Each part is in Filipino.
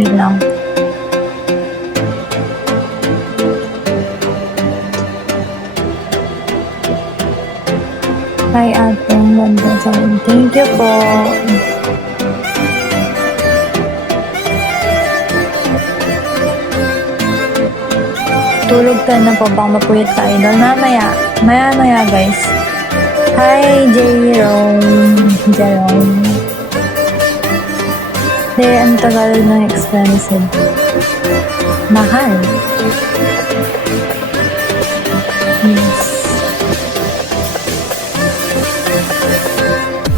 Wait lang. Hi, ate. Ganda sa akin. Thank you po. Tulog ka na po. Bang mapuyat ka, idol. Mamaya. Maya, guys. Hi, Jerome. Ang tagal ng expensive. Mahal. Yes.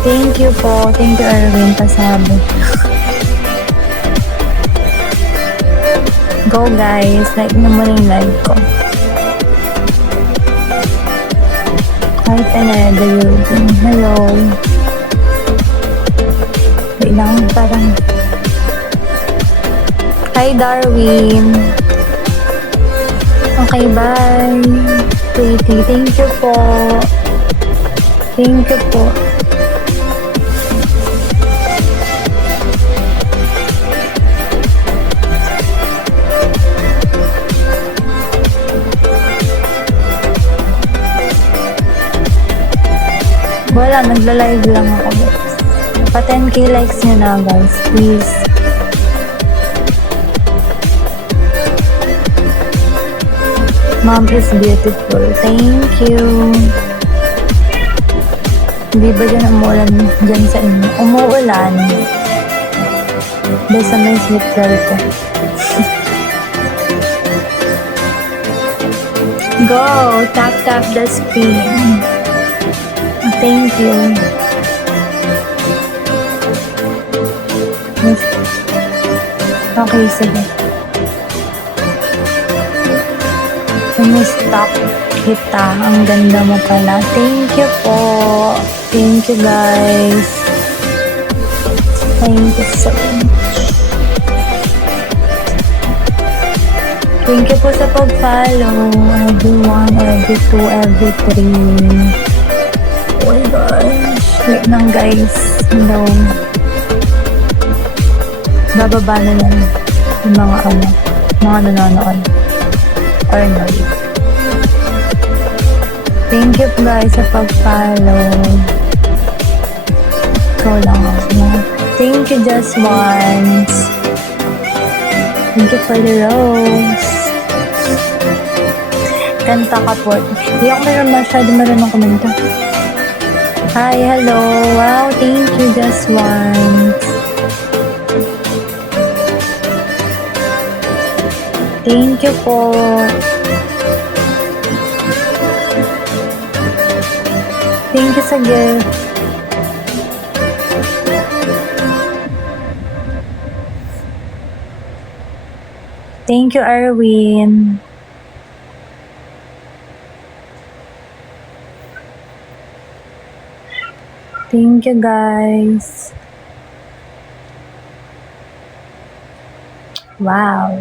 Thank you po. Thank you, Erwin, pasabi. Go, guys. Like naman yung live ko. Hi, Peneda, hello. Wait lang, parang... Hi, Darwin. Okay, bye. Pretty, thank you po. Thank you po. Wala, nagla-live lang ako. Pa 10k likes nyo na, guys. Please. Mom is beautiful. Thank you. Hindi ba dyan umuulan dyan sa inyo? Umuulan. Dahil sa may sleep girl ko. Go! Tap the screen. Thank you. Okay, sige. Sumustock kita. Ang ganda mo pala. Thank you po. Thank you, guys. Thank you so much. Thank you po sa pag-follow. Everyone, every 2, every 3. Oh my gosh. Wait lang, guys. Hello. Bababa na lang yung mga nanonood. Or no. Thank you guys sa pag-follow. Ikaw lang ako. Thank you just once. Thank you for the rose. Kanta ka po. Hindi ako marunong kumanta. Hi, hello. Wow, thank you just once. Thank you po. Thank you sa gift. Thank you, Erwin. Thank you, guys. Wow.